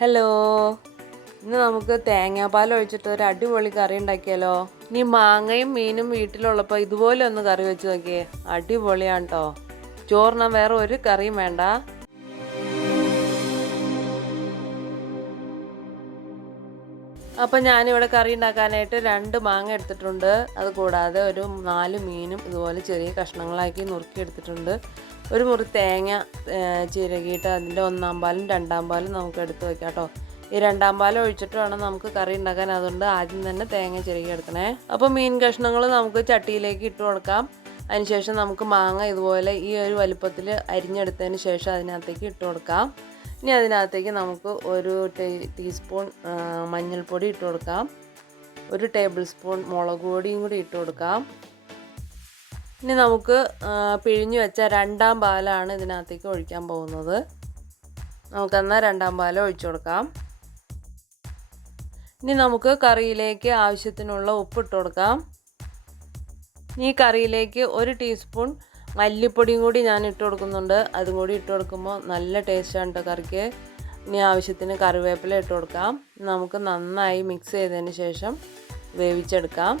Hello ഇന്ന് നമുക്ക് തേങ്ങാപ്പാൽ ഒഴിച്ചിട്ട് ഒരു അടിപൊളി കറി ഉണ്ടാക്കിയാലോ? ഇനി മാങ്ങയും മീനും വീട്ടിലുള്ളപ്പോൾ ഇതുപോലെ ഒന്ന് കറി വെച്ച് നോക്കിയേ. അടിപൊളിയാണ് കേട്ടോ ചോറിന വേറെ ഒരു കറിയും വേണ്ട. അപ്പം ഞാനിവിടെ കറി ഉണ്ടാക്കാനായിട്ട് രണ്ട് മാങ്ങ എടുത്തിട്ടുണ്ട്. അത് കൂടാതെ ഒരു നാല് മീനും ഇതുപോലെ ചെറിയ കഷ്ണങ്ങളാക്കി നുറുക്കി എടുത്തിട്ടുണ്ട്. ഒരു മുറി തേങ്ങ ചിരകിയിട്ട് അതിന്റെ ഒന്നാം പാലും രണ്ടാം പാലും നമുക്ക് എടുത്ത് വെക്കാം കേട്ടോ ഈ രണ്ടാം പാലം ഒഴിച്ചിട്ട് വേണം നമുക്ക് കറി ഉണ്ടാക്കാൻ. അതുകൊണ്ട് ആദ്യം തന്നെ തേങ്ങ ചിരകി എടുക്കണേ. അപ്പോൾ മീൻ കഷ്ണങ്ങൾ നമുക്ക് ചട്ടിയിലേക്ക് ഇട്ട് കൊടുക്കാം. അതിനുശേഷം നമുക്ക് മാങ്ങ ഇതുപോലെ ഈ ഒരു വലുപ്പത്തിൽ അരിഞ്ഞെടുത്തതിന് ശേഷം അതിനകത്തേക്ക് ഇട്ട് കൊടുക്കാം. ഇനി അതിനകത്തേക്ക് നമുക്ക് ഒരു ടീസ്പൂൺ മഞ്ഞൾപ്പൊടി ഇട്ട് കൊടുക്കാം. ഒരു ടേബിൾ സ്പൂൺ മുളക് പൊടിയും കൂടി ഇട്ട് കൊടുക്കാം. ഇനി നമുക്ക് പിഴിഞ്ഞു വെച്ച രണ്ടാം പാലാണ് ഇതിനകത്തേക്ക് ഒഴിക്കാൻ പോകുന്നത്. നമുക്കെന്നാൽ രണ്ടാം പാൽ ഒഴിച്ചു കൊടുക്കാം. ഇനി നമുക്ക് കറിയിലേക്ക് ആവശ്യത്തിനുള്ള ഉപ്പ് ഇട്ട് കൊടുക്കാം. ഈ കറിയിലേക്ക് ഒരു ടീസ്പൂൺ മല്ലിപ്പൊടിയും കൂടി ഞാൻ ഇട്ട് കൊടുക്കുന്നുണ്ട്. അതും കൂടി ഇട്ട് കൊടുക്കുമ്പോൾ നല്ല ടേസ്റ്റാണ് കേട്ടോ കറിക്ക്. ഇനി ആവശ്യത്തിന് കറിവേപ്പില ഇട്ട് കൊടുക്കാം. നമുക്ക് നന്നായി മിക്സ് ചെയ്തതിന് ശേഷം വേവിച്ചെടുക്കാം.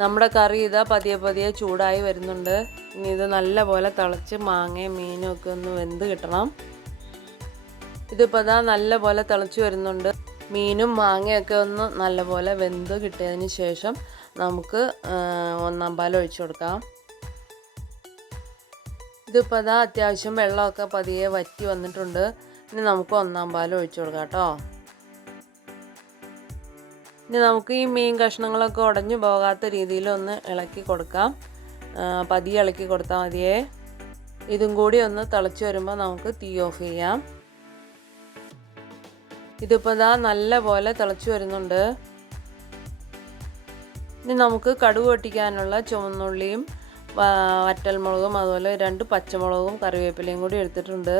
നമ്മുടെ കറി ഇതാ പതിയെ പതിയെ ചൂടായി വരുന്നുണ്ട്. ഇനി ഇത് നല്ലപോലെ തിളച്ച് മാങ്ങയും മീനും ഒക്കെ ഒന്ന് വെന്ത് കിട്ടണം. ഇതിപ്പോൾ ഇതാ നല്ലപോലെ തിളച്ച് വരുന്നുണ്ട്. മീനും മാങ്ങയൊക്കെ ഒന്ന് നല്ലപോലെ വെന്ത് കിട്ടിയതിന് ശേഷം നമുക്ക് ഒന്നാം പാൽ ഒഴിച്ചു കൊടുക്കാം. ഇതിപ്പോൾ അതാ അത്യാവശ്യം വെള്ളമൊക്കെ പതിയെ വറ്റി വന്നിട്ടുണ്ട്. ഇനി നമുക്ക് ഒന്നാം പാൽ ഒഴിച്ചു കൊടുക്കാം കേട്ടോ. ഇനി നമുക്ക് ഈ മീൻ കഷ്ണങ്ങളൊക്കെ ഉടഞ്ഞു പോകാത്ത രീതിയിൽ ഒന്ന് ഇളക്കി കൊടുക്കാം. പതിയെ ഇളക്കി കൊടുത്താൽ മതിയേ. ഇതും കൂടി ഒന്ന് തിളച്ച് വരുമ്പോൾ നമുക്ക് തീ ഓഫ് ചെയ്യാം. ഇതിപ്പോൾ ഇതാ നല്ല പോലെ തിളച്ച് വരുന്നുണ്ട്. ഇനി നമുക്ക് കടുക് പൊട്ടിക്കാനുള്ള ചുവന്നുള്ളിയും വറ്റൽമുളകും അതുപോലെ രണ്ട് പച്ചമുളകും കറിവേപ്പിലയും കൂടി എടുത്തിട്ടുണ്ട്.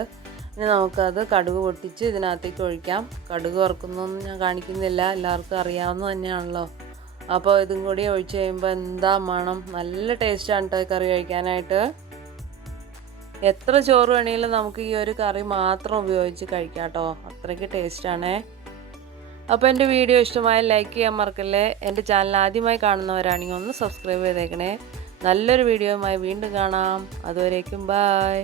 ഇനി നമുക്കത് കടുക് പൊട്ടിച്ച് ഇതിനകത്തേക്ക് ഒഴിക്കാം. കടുക് വറുക്കുന്നൊന്നും ഞാൻ കാണിക്കുന്നില്ല. എല്ലാവർക്കും അറിയാവുന്ന തന്നെയാണല്ലോ. അപ്പോൾ ഇതും കൂടി ഒഴിച്ച് കഴിയുമ്പോൾ എന്താ മണം? നല്ല ടേസ്റ്റാണ് കേട്ടോ കറി കഴിക്കാനായിട്ട്. എത്ര ചോറ് വേണമെങ്കിലും നമുക്ക് ഈ ഒരു കറി മാത്രം ഉപയോഗിച്ച് കഴിക്കാം കേട്ടോ അത്രയ്ക്ക് ടേസ്റ്റാണേ അപ്പോൾ എന്റെ വീഡിയോ ഇഷ്ടമായ ലൈക്ക് ചെയ്യാൻ മറക്കല്ലേ. എന്റെ ചാനൽ ആദ്യമായി കാണുന്നവരാണെങ്കിൽ ഒന്ന് സബ്സ്ക്രൈബ് ചെയ്തേക്കണേ. നല്ലൊരു വീഡിയോയുമായി വീണ്ടും കാണാം. അതുവരേക്കും ബായ്